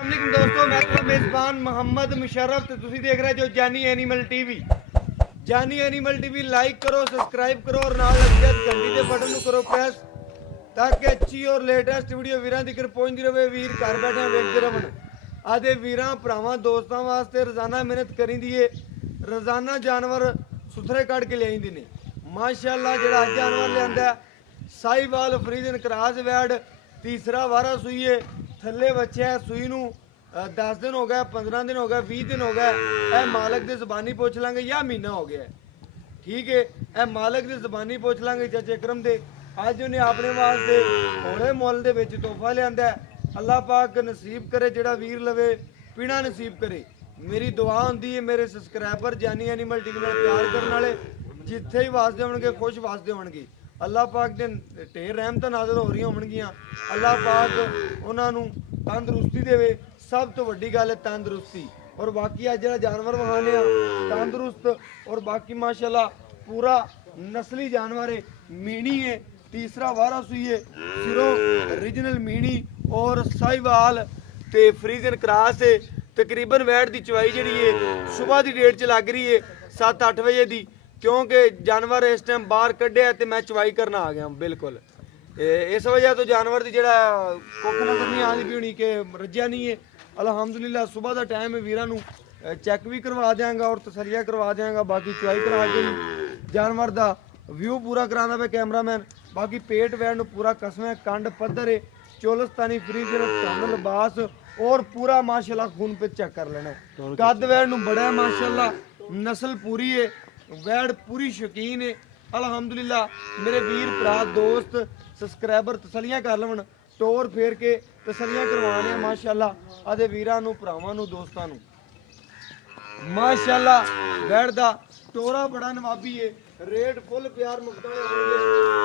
अस्सलाम दोस्तों, मैं तो मेज़बान मोहम्मद मुशर्रफ तो तुसी देख रहे हो जानी एनिमल टीवी। जानी एनिमल टीवी लाइक करो, सब्सक्राइब करो और नाल लगे घंटी के बटन को करो प्रेस ताकि अच्छी और लेटेस्ट वीडियो वीरां तक पहुंचती रहे। वीर घर बैठे वेखते रहन। आदे वीरां भरावां दोस्तां वास्ते रोजाना मेहनत करींदी है। रोजाना जानवर सुथरे कट के लियाईंदे ने। माशाअल्लाह जेड़ा अज जानवर लिआंदा साहिवाल फ्रीजन क्रॉस वैड तीसरा वारा सूई है। थले बच्चे है सूई नूं 10 दिन हो गए, 15 दिन हो गए, 20 दिन हो गए। ए मालक की जबानी पूछ लांगे या महीना हो गया है, ठीक है। ए मालक की जबानी पूछ लांगे चाचे अकरम दे। अज उन्हें अपने वास्ते थोड़े मुल दे विच तोहफा लिआंदा है। अल्लाह पाक नसीब करे जेड़ा वीर लवे पीना नसीब करे। मेरी दुआ होंदी है मेरे सबसक्राइबर जानी एनिमल टीवी नाल प्यार करने वाले जिथे ही वासदे होणगे खुश वासदे होणगे। अल्लाह पाक दे ढेर रहमत नाज़िल हो रही होणगियां। अल्लाह पाक उन्हां नूं तंदुरुस्ती देवे। सब तो वड्डी गल है तंदुरुस्ती। और बाकी अज जिहड़ा जानवर वहाने तंदुरुस्त और बाकी माशाअल्लाह पूरा नस्ली जानवर है। मीणी है, तीसरा वारा सूई है, सिरों ओरिजिनल मीणी और साहिवाल ते फ्रीजन क्रॉस है। तकरीबन वैट की चवाई जी है सुबह की डेट च लग रही है 7-8 बजे की, क्योंकि जानवर इस टाइम बाहर कढ़िया तो मैं चवाई करना आ गया बिल्कुल। इस वजह तो जानवर की जरा कुख नजर नहीं आती भी होनी कि रज्या नहीं है। अलहमदुलिल्लाह सुबह का टाइम है, वीरां नूं चैक भी करवा देंगा और तसलिया करवा देंगा। बाकी चवाई करा के जानवर का व्यू पूरा कराना पे कैमरामैन। बाकी पेट वैन नूं पूरा कसम है, कंड पद्धर है, चोलस्तानी फ्रीजर धन लिबास और पूरा माशाल्लाह खून पे चेक कर लेना। कद वैन नूं बड़ा है माशाल्लाह, नस्ल पूरी है, वैड पूरी शौकीन है। अलहमदुलिल्लाह मेरे वीर भरा दोस्त सबसक्राइबर तसलियां कर लवन, टोर फेर के तसलियां करवाने माशाल्लाह आदे वीरां नूं भरावां नूं दोस्तां नूं। माशाल्लाह वैड दा टोरा बड़ा नवाबी है, रेट फुल प्यार मुफ्त वाले होंगे।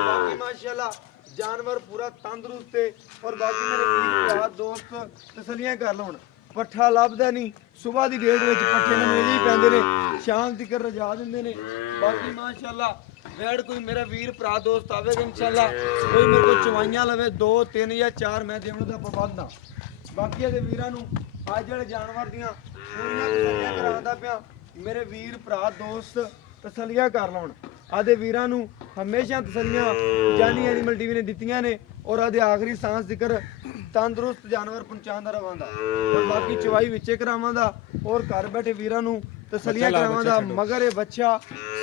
बाकी माशाल्लाह जानवर पूरा तंदुरुस्त है। और बाकी मेरे वीर भरा दोस्त तसलियां कर लवन। पट्ठा लभदा नहीं, सुबह की डेट में पट्ठे नवें ही पैंदे ने, शाम तक रजा दिंदे ने। बाकी माशाल्लाह वैड कोई मेरा वीर भरा दोस्त आवेगा इंशाल्लाह कोई मेरे को चवाइयां लवे 2, 3 या 4 मैं देने का प्रबंध हाँ। बाकी ये वीरां नूं अज जिहड़े जानवर दियां पूरियां तसलियां करांदा पिया मेरे वीर भरा दोस्त तसलियां कर लवन। आदे वीरां नूं हमेशा तसलियां जानी एनिमल टीवी ने दित्तियां ने और आदे आखिरी सांस जिक्र तंदुरुस्त जानवर पहुंचांदा रवांदा और बाकी चवाई विचे करावांदा और घर बैठे वीरां नूं तसलियां करावांदा। मगर ये बच्चा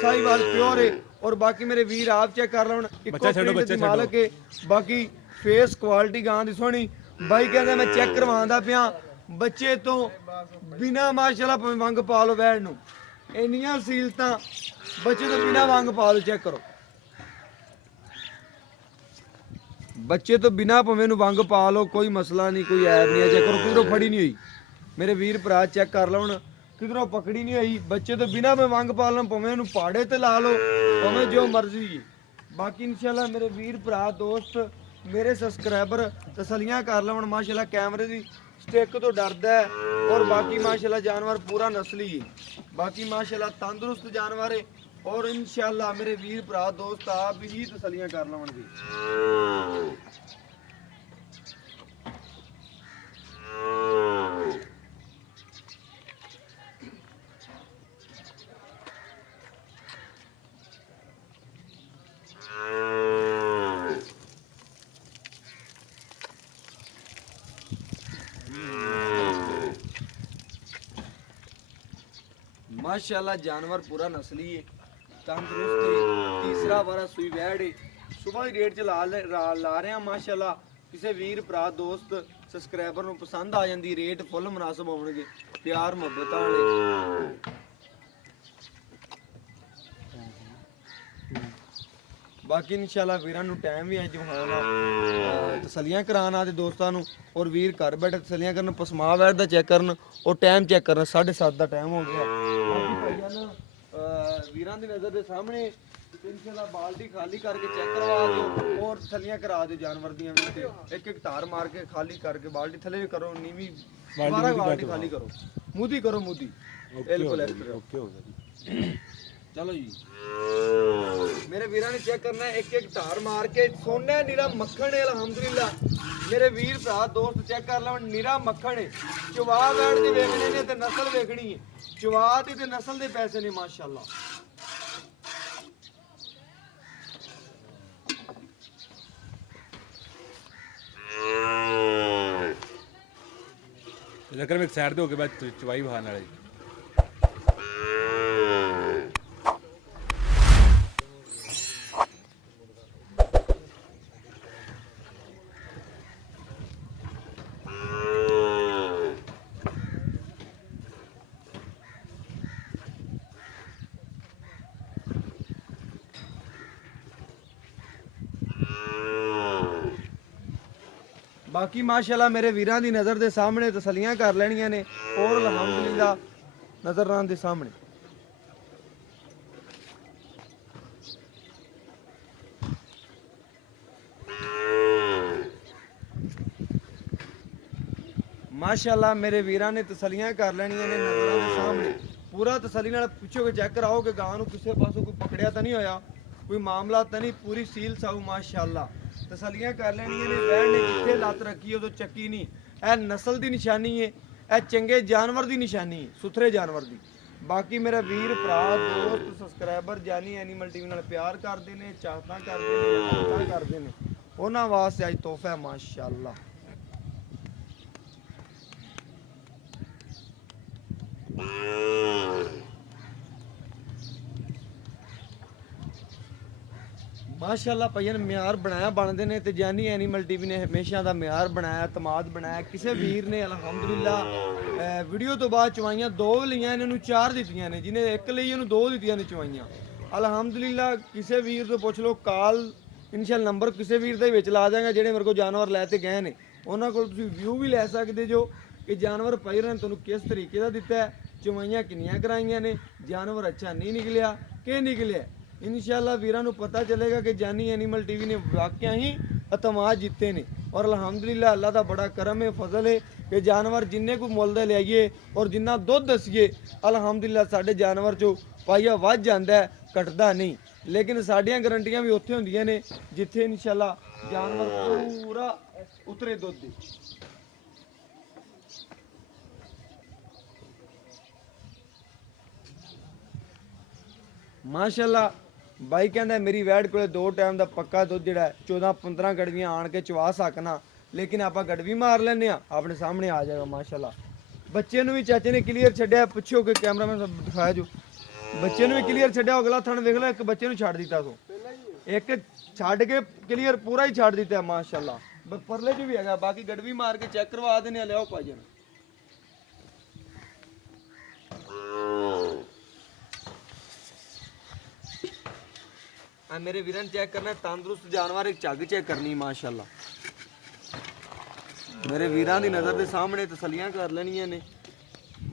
साहिवाल प्योर है और बाकी मेरे वीर आप चेक कर लवन। इको मालक है, बाकी फेस क्वालिटी गां दी सोहनी। बाई कहंदा मैं चेक करवांदा पिया बच्चे तो बिना माशाल्लाह भावें वंग पा लो वैड नूं, इन्नियां सीलतां बच्चे तो बिना वंग पा लो। चेक करो बच्चे तो बिना भावें नूं वंग पा लो, कोई मसला नहीं, कोई ऐब नहीं है। चेक करो किधरों फड़ी नहीं हुई, मेरे वीर भरा चेक कर लवन, किधरों पकड़ी नहीं हुई। बच्चे तो बिना में वंग पा लो, भावें नूं पहाड़े ते ला लो, भावें जो मर्जी है। बाकी इंशाल्लाह मेरे वीर भरा दोस्त मेरे सबसक्राइबर तसलियां कर लवन। माशाल्लाह कैमरे की स्टिक तो डरदा है और बाकी माशाल्लाह जानवर पूरा नस्ली है। बाकी माशाल्लाह तंदुरुस्त जानवर है और इंशाल्लाह मेरे वीर भरा दोस्त आप ही तसलियां कर लवणगे। माशाल्लाह जानवर पूरा नस्ली है, तंदुरुस्त है, तीसरा वारा सूई वैड है। सुबह की डेट च ला रहे हैं माशाल्लाह। किसी वीर भरा दोस्त सबसक्राइबर नूं पसंद आ जाती, रेट फुल मुनासिब होणगे, प्यार मुहब्बत वाले। बाकी इंशाल्लाह वीरां नूं टाइम भी है जुहाना तसलियां कराना ते दोस्तां नूं और वीर घर बैठे तसलियां करन, पसमा वैड दा चेक करन और टाइम चेक करन। 7:30 का टाइम हो गया। बाकी भाईजान वीरां दी नज़र दे सामने इंशाल्लाह बाल्टी खाली करके चेक करवा दो और तसलियां करा दो जानवर दियां। एक एक धार मार के खाली करके बाल्टी थले करो, नीवी बाल्टी खाली करो, मुदी करो, मुदी बिल्कुल चलो जी। मेरे वीरा ने चेक करना है, एक एक धार मार के सोना नीला मक्खन है अलहमदुलिल्लाह। ਮੇਰੇ ਵੀਰ ਭਰਾ ਦੋਸਤ ਚੈੱਕ ਕਰ ਲਵਣ, ਨਿਰਾ ਮੱਖਣ ਹੈ। ਚਵਾ ਵੈੜ ਦੀ ਵੇਖਣੇ ਨੇ ਤੇ ਨਸਲ ਵੇਖਣੀ ਹੈ। ਚਵਾ ਦੀ ਤੇ ਨਸਲ ਦੇ ਪੈਸੇ ਨੇ ਮਾਸ਼ਾਅੱਲਾ। ਜੇਕਰ ਮੈਂ ਇੱਕ ਸਾਈਡ ਤੇ ਹੋ ਕੇ ਬਾਅਦ ਚਵਾਈ ਬਹਾਨ ਵਾਲੇ बाकी माशाल्लाह मेरे वीरां दी नज़र दे सामने तसलियां कर लेनियां ने और अल्हम्दुलिल्लाह नज़रान दे सामने। माशाल्लाह मेरे वीरां ने तसलियां कर लेनियां ने नज़रां दे सामने। पूरा तसली नाल पुछोगे चेक कराओ कि गां नूं किसे पासों कोई पकड़िया तो नहीं होया, कोई मामला तो नहीं, पूरी सील साऊ माशाल्लाह। तसलियां कर लेनियां ने। वैड़ ने जिथे लत रखी है उदों चक्की नहीं। यह नस्ल की निशानी है, यह चंगे जानवर की निशानी है, सुथरे जानवर की। बाकी मेरा वीर भरा दोस्त सबसक्राइबर जानी एनीमल टीवी नाल प्यार करते हैं, चाहता करते हैं, मोहब्बत करते हैं, उन्होंने वास्ते अज तोहफा है माशाल्लाह। माशाल्लाह भैया म्यार बनाया बनते हैं तो जानी एनीमल टीवी ने हमेशा का म्यार बनाया, तमाद बनाया। किसी वीर ने अलहमदुलिल्लाह वीडियो तो बाद चवाइयां दो लिया, इन्होंने 4 दित्तियां ने, जिन्हें एक ली इन्होंने 2 दित्तियां ने चवाइयां। अलहमदुलिल्लाह किसी वीर तो पुछ लो, कॉल इनशाल नंबर किसी वीर का ही ला देंगे जेडे मेरे को जानवर लैते गए हैं। उन्होंने को व्यू भी लै सकते जो कि जानवर पहिरन तुहानूं किस तरीके का दिता है, चवाइयां किनियां कराइयां ने, जानवर अच्छा नहीं निकलिया कि निकलिया। इंशाअल्लाह वीरां नूं पता चलेगा कि जानी एनीमल टीवी ने वाकया ही अतमाद जीते ने। और अल्हम्दुलिल्लाह अल्लाह का बड़ा करम है, फजल है कि जानवर जिन्ने को मुल दे लियाइए और जिन्ना दुध दसीए अल्हम्दुलिल्लाह साडे जानवर चो पाइया वध जांदा है, घटदा नहीं। लेकिन साडियां गारंटियां भी उत्थे हुंदियां ने जिथे इंशाअल्लाह जानवर पूरा उतरे दुध दे। माशाअल्लाह बाई कहता मेरी वैड को 2 टाइम का पक्का दुध जोड़ा 14-15 गड़वियाँ आन के चवा सकना, लेकिन आप गड़वी मार लें अपने सामने आ जाएगा माशाअल्लाह। बच्चे भी चाचे ने क्लीयर छड्या, पुछो कि कैमरा मैन दिखाया जो बच्चे भी क्लीयर छड्या, अगला थन वेख लो, एक बच्चे छड़ दिता तो एक छड़ के क्लीयर पूरा ही छड़ दिता है माशाअल्लाह। परले च भी है, बाकी गड़वी मार के चेक करवा देने लियाओ भाईजान। मेरे वीरन चेक करना, तंदुरुस्त जानवर एक झग चेक करनी माशाअल्लाह। मेरे वीरां दी नज़र के सामने तसलियां कर लेनियां ने।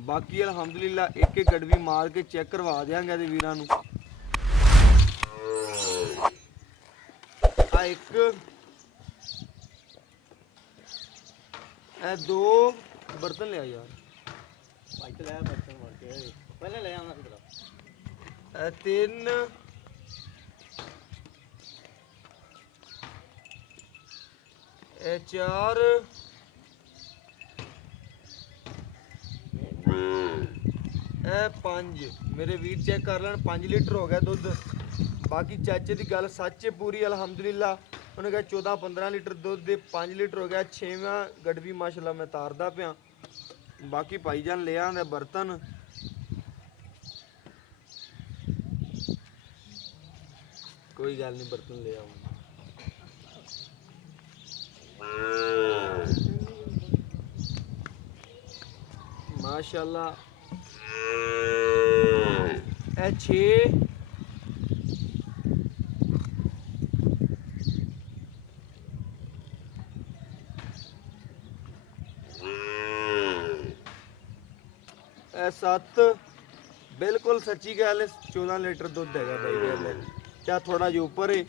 बाकी अल्हम्दुलिल्लाह एक एक गड़वी मार के चेक करवा देंगे ते वीरां नूं। आ एक ए 2 बर्तन लिया यार, भाई तो ले बर्तन मार के पहले ले आना तेरा 3 4 5 मेरे वीर चेक कर लें, 5 लीटर हो गया दुध। बाकी चाचे की गल सच है पूरी अल्हम्दुलिल्लाह, उन्हें कहा 14-15 लीटर दुध दे 5 लीटर हो गया। 6वां गड़वी माशाल्लाह मैं तारदा पिया। बाकी भाईजान ले आंदे बर्तन, कोई गल नहीं बर्तन ले आऊँ। माशाल्लाह 6 7 बिल्कुल सच्ची गल है, 14 लीटर दुध है भाई गल क्या थोड़ा जो ऊपर है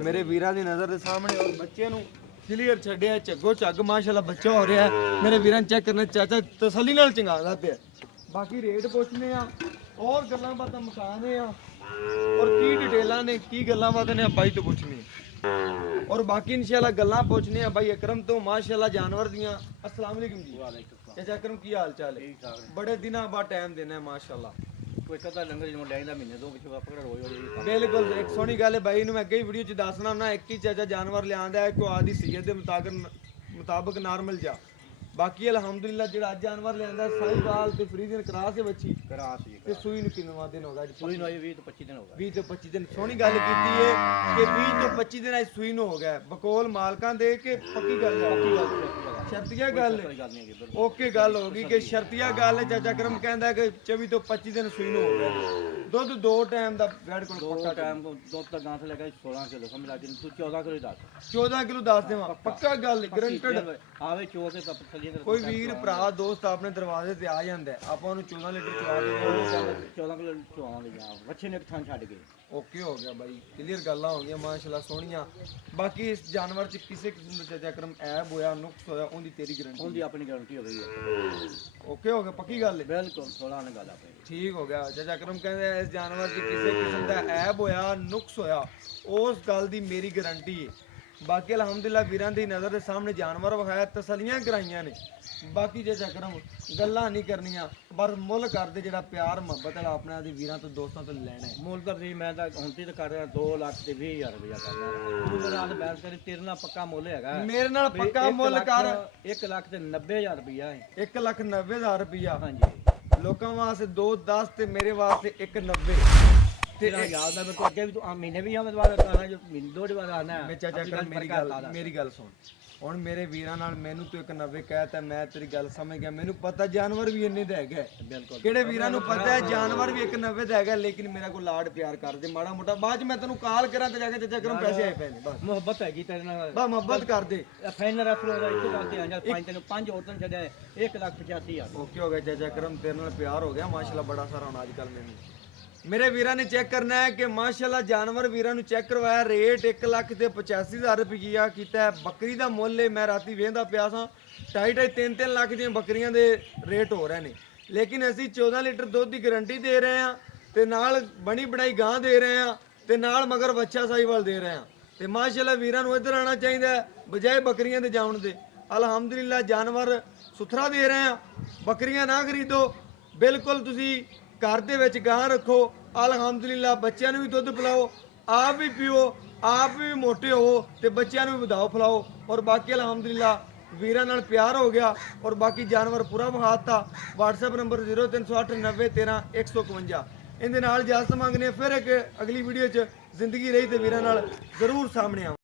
मेरे वीरां दी नज़र के सामने। और बच्चे नूं क्लीयर छड्या, झग्गो झग माशाल्लाह बच्चा हो रहा है। मेरे वीरां चेक करना, चाचा तसली नाल चंगादा पिया। बाकी रेट पुछने और गल्लां बातां मकाने और की डिटेलां ने की गल्लां बातां ने बाई तो पुछनी। ਔਰ ਬਾਕੀ ਇਨਸ਼ਾਅੱਲਾ ਗੱਲਾਂ ਪੁੱਛਨੇ ਆ ਬਾਈ ਅਕਰਮ ਤੋਂ ਮਾਸ਼ਾਅੱਲਾ ਜਾਨਵਰ ਦੀਆਂ। अस्सलाम वालेकुम जी। ਚਾਚਾ ਅਕਰਮ ਕੀ ਹਾਲ ਚਾਲ ਹੈ? ਬੜੇ ਦਿਨਾਂ ਬਾਅਦ ਟਾਈਮ ਦੇਣਾ ਹੈ ਮਾਸ਼ਾਅੱਲਾ। ਕੋਈ ਕਦਾ ਲੰਗਰ ਜਿਵੇਂ ਲੈਂਦਾ ਮਹੀਨੇ ਦੋ ਵਿੱਚ ਪਕੜ ਰੋਜ਼ ਰੋਜ਼ ਬਿਲਕੁਲ ਇੱਕ ਸੋਹਣੀ ਗੱਲ ਹੈ ਬਾਈ ਨੂੰ ਮੈਂ ਅੱਗੇ ਹੀ ਵੀਡੀਓ 'ਚ ਦੱਸਣਾ ਨਾ, ਇੱਕ ਹੀ ਚਾਚਾ ਜਾਨਵਰ ਲਿਆਂਦਾ ਹੈ ਕੋ ਆਦੀ ਸੀਅਤ ਦੇ ਮੁਤਾਬਕ ਨਾਰਮਲ ਜਾ। ਬਾਕੀ ਅਲਹਮਦੁਲਿਲਾ ਜਿਹੜਾ ਅੱਜ ਜਾਨਵਰ ਲਿਆਂਦਾ ਸਾਈਵਾਲ ਤੇ ਫਰੀਜ਼ਨ ਕਰਾਸ ਦੇ ਬੱਚੀ ਕਰਾਸ ਜੀ ਤੇ ਸੂਈ ਨੂੰ ਕਿੰਨਾ ਦਿਨ ਹੋ ਗਿਆ? ਸੂਈ ਨੂੰ 20 ਤੋਂ 25 ਦਿਨ ਹੋ ਗਏ। 20 ਤੋਂ 25 ਦਿਨ। ਸੋਹਣੀ ਗੱਲ ਕੀਤੀ ਹੈ ਕਿ 20 ਤੋਂ 25 ਦਿਨ ਅੱਜ ਸੂਈ ਨੂੰ ਹੋ ਗਿਆ। ਬਕੋਲ ਮਾਲਕਾਂ ਦੇ ਕੇ ਪੱਕੀ ਗੱਲ ਹੈ, ਸ਼ਰਤੀਆ ਗੱਲ ਕੋਈ ਹੈ। ਗੱਲ ਨਹੀਂ ਹੈ। ਓਕੇ ਗੱਲ ਹੋ ਗਈ ਕਿ ਸ਼ਰਤੀਆ ਗੱਲ ਹੈ। ਚਾਚਾ ਕਰਮ ਕਹਿੰਦਾ ਕਿ 24 ਤੋਂ 25 ਦਿਨ ਸੂਈ ਨੂੰ ਹੋ ਗਿਆ। ਦੁੱਧ 2 ਟਾਈਮ ਦਾ ਬੈਡ ਕੋਲ ਦੋ ਪੱਕਾ ਟਾਈਮ ਦੁੱਧ ਤਾਂ ਗਾਂ ਤੇ ਲੱਗਾ 16 ਕਿਲੋ ਸਮਝ ਲਾ ਤੂੰ 14 ਕਿਲੋ ਦੱਸ 14 ਕਿਲੋ ਦੱਸ ਦੇਵਾਂ ਪੱਕਾ ਗੱਲ ਗਰੰਟਡ। ਆਵੇ ਚੋ ਕੇ ਪੱਪ ਥੱਲੇ ਕੋਈ ਵੀਰ ਭਰਾ ਦੋਸਤ ਆਪਣੇ ਦਰਵਾਜ਼ੇ ਤੇ ਆ ਜਾਂਦਾ ਹੈ, ਆਪਾਂ ਉਹਨੂੰ 14 ਲੀਟਰ ਚਵਾ ਕੇ 14 ਕਿਲੋ ਚਵਾਵਾਂਗੇ ਜਾਂ ਬੱਚੇ ਨੇ ਇੱਕ ਥਾਂ ਛੱਡ ਕੇ। ਓਕੇ ਹੋ ਗਿਆ ਬਾਈ, ਕਲੀਅਰ ਗੱਲਾਂ ਹੋ ਗਈਆਂ ਮਾਸ਼ਾਅੱਲਾ ਸੋਹਣੀਆਂ। ਬਾਕੀ ਇਸ ਜਾਨਵਰ 'ਚ ਕਿਸੇ ਕਿਸਮ ਦਾ ਚਾਚਾ ਕਰਮ ਐਬ ਹੋਇਆ ਨੁਕਸ ਹੋਇਆ ਉਹਦੀ ਤੇਰੀ ਗਾਰੰਟੀ ਉਹਦੀ ਆਪਣੀ ਗਾਰੰਟੀ ਹੋ ਗਈ ਹੈ। ਓਕੇ ਹੋ ਗਿਆ ਪੱਕੀ ਗੱਲ ਹੈ। ਬਿਲਕੁਲ ਥੋੜਾ ਨਾ ਗੱਲ ਆਪਣੀ ਠੀਕ ਹੋ ਗਿਆ। ਚਾਚਾ ਕਰਮ ਕਹਿੰਦੇ ਇਸ ਜਾਨਵਰ 'ਚ ਕਿਸੇ ਕਿਸਮ ਦਾ ਐਬ ਹੋਇਆ ਨੁਕਸ ਹੋਇਆ ਉਸ ਗੱਲ ਦੀ ਮੇਰੀ ਗਾਰੰਟੀ ਹੈ। ਬਾਕੀ ਅਲਹਮਦੁਲਿਲਾ ਵੀਰਾਂ ਦੀ ਨਜ਼ਰ ਦੇ ਸਾਹਮਣੇ ਜਾਨਵਰ ਵਿਖਾਇਆ, ਤਸੱਲੀਆਂ ਕਰਾਈਆਂ ਨੇ। ਬਾਕੀ ਜੇ ਚੱਕਰਮ ਗੱਲਾਂ ਨਹੀਂ ਕਰਨੀਆਂ ਪਰ ਮੁੱਲ ਕਰਦੇ ਜਿਹੜਾ ਪਿਆਰ ਮੁਹੱਬਤ ਵਾਲਾ ਆਪਣੇ ਆਦੀ ਵੀਰਾਂ ਤੋਂ ਦੋਸਤਾਂ ਤੋਂ ਲੈਣਾ ਹੈ। ਮੁੱਲ ਤਾਂ ਨਹੀਂ ਮੈਂ ਤਾਂ ਹੁਣ ਤੇ ਕਰ ਰਿਹਾ 2 ਲੱਖ ਤੇ 20,000 ਰੁਪਇਆ ਕਰਨਾ। ਤੂੰ ਰਾਤ ਬੈਠ ਕੇ ਤੇਰੇ ਨਾਲ ਪੱਕਾ ਮੁੱਲ ਹੈਗਾ ਮੇਰੇ ਨਾਲ ਪੱਕਾ ਮੁੱਲ ਕਰ 1 ਲੱਖ ਤੇ 90,000 ਰੁਪਇਆ ਹੈ। 1,90,000 ਰੁਪਇਆ ਹਾਂਜੀ ਲੋਕਾਂ ਵਾਸਤੇ 210 ਤੇ ਮੇਰੇ ਵਾਸਤੇ 190। ਤੇਰਾ ਯਾਦ ਨਾ ਮੇਰੇ ਕੋਲ ਅੱਗੇ ਵੀ ਤੂੰ ਮਹੀਨੇ ਵੀ ਆਵੇਂ ਦੁਬਾਰਾ ਆਣਾ ਜੋ ਮਹੀਨੇ ਦੋ ਬਾਅਦ ਆਣਾ ਮੈਂ ਚਾਚਾ ਕਰ ਮੇਰੀ ਗੱਲ ਸੁਣ। ਹੁਣ ਮੇਰੇ ਵੀਰਾਂ ਨਾਲ ਮੈਨੂੰ ਤੂੰ 190 ਕਹਿਤਾ, ਮੈਂ ਤੇਰੀ ਗੱਲ ਸਮਝ ਗਿਆ। ਮੈਨੂੰ ਪਤਾ ਜਾਨਵਰ ਵੀ ਇੰਨੇ ਦਾ ਹੈਗਾ। ਬਿਲਕੁਲ ਕਿਹੜੇ ਵੀਰਾਂ ਨੂੰ ਪਤਾ ਹੈ ਜਾਨਵਰ ਵੀ 190 ਦਾ ਹੈਗਾ, ਲੇਕਿਨ ਮੇਰਾ ਕੋਈ ਲਾਡ ਪਿਆਰ ਕਰਦੇ ਮਾੜਾ ਮੋਟਾ। ਬਾਅਦ ਚ ਮੈਂ ਤੈਨੂੰ ਕਾਲ ਕਰਾਂ ਤੇ ਜਾ ਕੇ ਚਾਚਾ ਕਰਮ ਪੈਸੇ ਆਏ ਪਏ ਨੇ। ਬਸ ਮੁਹੱਬਤ ਹੈਗੀ ਤੇਰੇ ਨਾਲ ਬਸ ਮੁਹੱਬਤ ਕਰਦੇ। ਫਾਈਨਲ ਰੈਫਰ ਦਾ ਇੱਕੋ ਕਰਦੇ ਆ ਜਾਂ ਪੰਜ ਔਰਤਾਂ ਛੱਡਿਆ 1,85,000। ਓਕੇ ਹੋ ਗਿਆ ਚਾਚਾ ਕਰਮ, ਤੇਰੇ ਨਾਲ ਪਿਆਰ ਹੋ ਗਿਆ ਮਾਸ਼ਾਅੱਲਾ ਬੜਾ ਸਾਰਾ। ਹੁਣ ਅੱਜ ਕੱਲ ਮੈਨੂੰ ਮੇਰੇ ਵੀਰਾਂ ਨੇ ਚੈੱਕ ਕਰਨਾ ਹੈ ਕਿ ਮਾਸ਼ਾਅੱਲਾ ਜਾਨਵਰ ਵੀਰਾਂ ਨੂੰ ਚੈੱਕ ਕਰਵਾਇਆ। ਰੇਟ 1,85,000 ਰੁਪਈਆ ਕੀਤਾ ਹੈ। ਬੱਕਰੀ ਦਾ ਮੁੱਲ ਹੈ, ਮੈਂ ਰਾਤੀ ਵੇਖਦਾ ਪਿਆ ਸਾਂ 2.5 3 ਲੱਖ ਦੀਆਂ ਬੱਕਰੀਆਂ ਦੇ ਰੇਟ ਹੋ ਰਹੇ ਨੇ, ਲੇਕਿਨ ਅਸੀਂ 14 ਲੀਟਰ ਦੁੱਧ ਦੀ ਗਾਰੰਟੀ ਦੇ ਰਹੇ ਹਾਂ ਤੇ ਨਾਲ ਬਣੀ ਬਣਾਈ ਗਾਂ ਦੇ ਰਹੇ ਹਾਂ ਤੇ ਨਾਲ ਮਗਰ ਬੱਚਾ ਸਾਈਵਾਲ ਦੇ ਰਹੇ ਹਾਂ। ਤੇ ਮਾਸ਼ਾਅੱਲਾ ਵੀਰਾਂ ਨੂੰ ਇੱਧਰ ਆਉਣਾ ਚਾਹੀਦਾ ਹੈ ਬਜਾਏ ਬੱਕਰੀਆਂ ਦੇ ਜਾਣ ਦੇ। ਅਲਹਮਦੁਲਿਲਾ ਜਾਨਵਰ ਸੁਥਰਾ ਦੇ ਰਹੇ ਹਾਂ। ਬੱਕਰੀਆਂ ਨਾ ਖਰੀਦੋ, ਬਿਲਕੁਲ ਤੁਸੀਂ ਘਰ ਦੇ ਵਿੱਚ ਗਾਂ ਰੱਖੋ। ਅਲਹਮਦੁਲਿਲਾ ਬੱਚਿਆਂ ਨੂੰ ਵੀ ਦੁੱਧ ਪਿਲਾਓ, ਆਪ ਵੀ ਪੀਓ, ਆਪ ਵੀ ਮੋਟੇ ਹੋ ਤੇ ਬੱਚਿਆਂ ਨੂੰ ਵੀ ਵਧਾਓ ਫਲਾਓ। ਔਰ ਬਾਕੀ ਅਲਹਮਦੁਲਿਲਾ ਵੀਰਾਂ ਨਾਲ ਪਿਆਰ ਹੋ ਗਿਆ। ਔਰ ਬਾਕੀ ਜਾਨਵਰ ਪੂਰਾ ਵਿਖਾਤਾ। WhatsApp number 0308 90 13 151। ਇਹਦੇ ਨਾਲ ਇਜਾਜ਼ਤ ਮੰਗਨੇ ਫਿਰ ਇੱਕ ਅਗਲੀ ਵੀਡੀਓ 'ਚ ਜ਼ਿੰਦਗੀ ਰਹੀ ਤੇ ਵੀਰਾਂ ਨਾਲ ਜ਼ਰੂਰ ਸਾਹਮਣੇ ਆਵਾਂ।